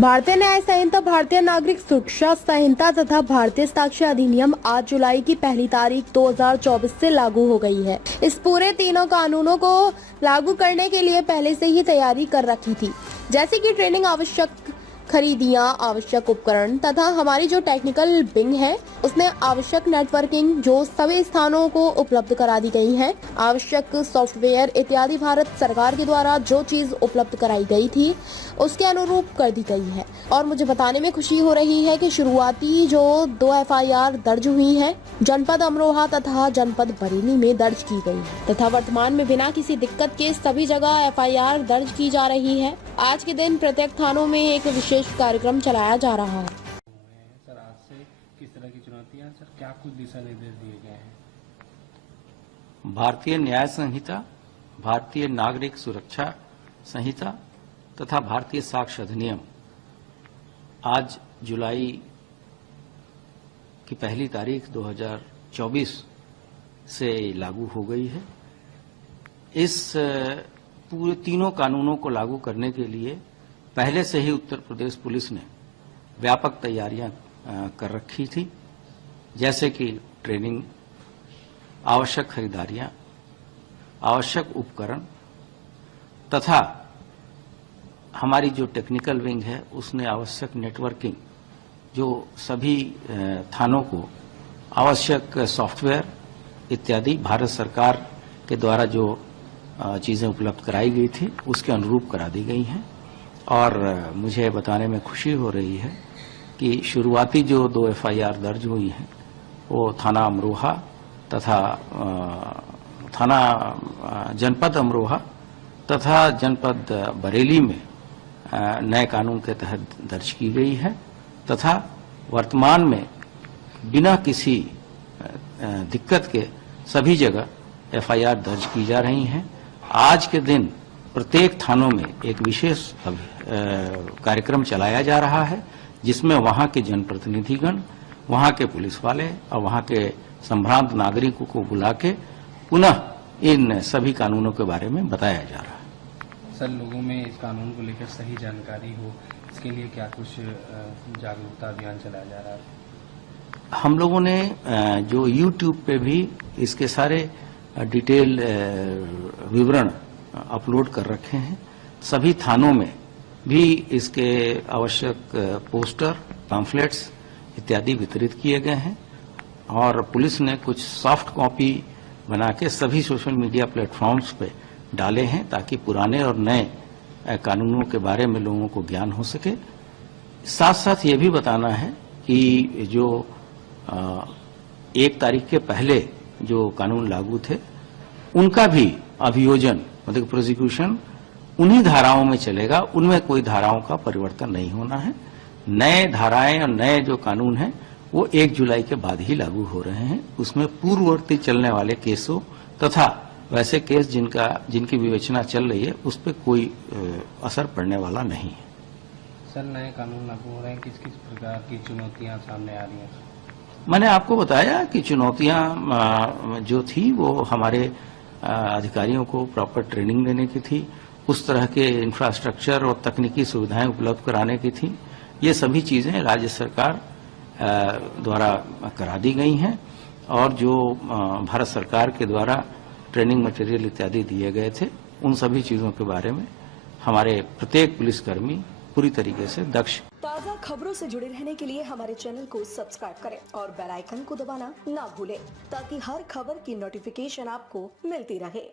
भारतीय न्याय संहिता, भारतीय नागरिक सुरक्षा संहिता तथा भारतीय साक्ष्य अधिनियम 8 जुलाई की पहली तारीख 2024 से लागू हो गई है। इस पूरे तीनों कानूनों को लागू करने के लिए पहले से ही तैयारी कर रखी थी, जैसे कि ट्रेनिंग, आवश्यक खरीदियां, आवश्यक उपकरण तथा हमारी जो टेक्निकल विंग है उसने आवश्यक नेटवर्किंग जो सभी स्थानों को उपलब्ध करा दी गई है। आवश्यक सॉफ्टवेयर इत्यादि भारत सरकार के द्वारा जो चीज उपलब्ध कराई गई थी उसके अनुरूप कर दी गई है। और मुझे बताने में खुशी हो रही है कि शुरुआती जो 2 FIR दर्ज हुई है जनपद अमरोहा तथा जनपद बरेली में दर्ज की गई है तथा वर्तमान में बिना किसी दिक्कत के सभी जगह FIR दर्ज की जा रही है। आज के दिन प्रत्येक थानों में एक विशेष कार्यक्रम चलाया जा रहा है। सर, आज से किस तरह की चुनौतियां, सर क्या कुछ दिशा निर्देश दिए गए हैं? भारतीय न्याय संहिता, भारतीय नागरिक सुरक्षा संहिता तथा भारतीय साक्ष्य अधिनियम आज जुलाई की पहली तारीख 2024 से लागू हो गई है। इस पूरे तीनों कानूनों को लागू करने के लिए पहले से ही उत्तर प्रदेश पुलिस ने व्यापक तैयारियां कर रखी थी, जैसे कि ट्रेनिंग, आवश्यक खरीदारियां, आवश्यक उपकरण तथा हमारी जो टेक्निकल विंग है उसने आवश्यक नेटवर्किंग, जो सभी थानों को आवश्यक सॉफ्टवेयर इत्यादि भारत सरकार के द्वारा जो चीजें उपलब्ध कराई गई थी उसके अनुरूप करा दी गई हैं। और मुझे बताने में खुशी हो रही है कि शुरुआती जो 2 FIR दर्ज हुई हैं वो थाना अमरोहा तथा थाना जनपद अमरोहा तथा जनपद बरेली में नए कानून के तहत दर्ज की गई है तथा वर्तमान में बिना किसी दिक्कत के सभी जगह FIR दर्ज की जा रही हैं। आज के दिन प्रत्येक थानों में एक विशेष कार्यक्रम चलाया जा रहा है, जिसमें वहां के जनप्रतिनिधिगण, वहां के पुलिस वाले और वहां के संभ्रांत नागरिकों को बुला के पुनः इन सभी कानूनों के बारे में बताया जा रहा है। सर, लोगों में इस कानून को लेकर सही जानकारी हो, इसके लिए क्या कुछ जागरूकता अभियान चलाया जा रहा है? हम लोगों ने जो YouTube पे भी इसके सारे डिटेल विवरण अपलोड कर रखे हैं। सभी थानों में भी इसके आवश्यक पोस्टर, पैम्फलेट्स इत्यादि वितरित किए गए हैं और पुलिस ने कुछ सॉफ्ट कॉपी बना के सभी सोशल मीडिया प्लेटफॉर्म्स पे डाले हैं ताकि पुराने और नए कानूनों के बारे में लोगों को ज्ञान हो सके। साथ साथ ये भी बताना है कि जो 1 तारीख के पहले जो कानून लागू थे उनका भी अभियोजन मतलब प्रोसिक्यूशन उन्हीं धाराओं में चलेगा, उनमें कोई धाराओं का परिवर्तन नहीं होना है। नए धाराएं और नए जो कानून हैं वो 1 जुलाई के बाद ही लागू हो रहे हैं। उसमें पूर्ववर्ती चलने वाले केसों तथा वैसे केस जिनकी विवेचना चल रही है उस पर कोई असर पड़ने वाला नहीं है। सर, नए कानून लागू हो रहे हैं, किस किस प्रकार की चुनौतियां सामने आ रही हैं? मैंने आपको बताया कि चुनौतियां जो थी वो हमारे अधिकारियों को प्रॉपर ट्रेनिंग देने की थी, उस तरह के इंफ्रास्ट्रक्चर और तकनीकी सुविधाएं उपलब्ध कराने की थी। ये सभी चीजें राज्य सरकार द्वारा करा दी गई हैं और जो भारत सरकार के द्वारा ट्रेनिंग मटेरियल इत्यादि दिए गए थे उन सभी चीजों के बारे में हमारे प्रत्येक पुलिसकर्मी पूरी तरीके से दक्ष। ताज़ा खबरों से जुड़े रहने के लिए हमारे चैनल को सब्सक्राइब करें और बेल आइकन को दबाना ना भूलें ताकि हर खबर की नोटिफिकेशन आपको मिलती रहे।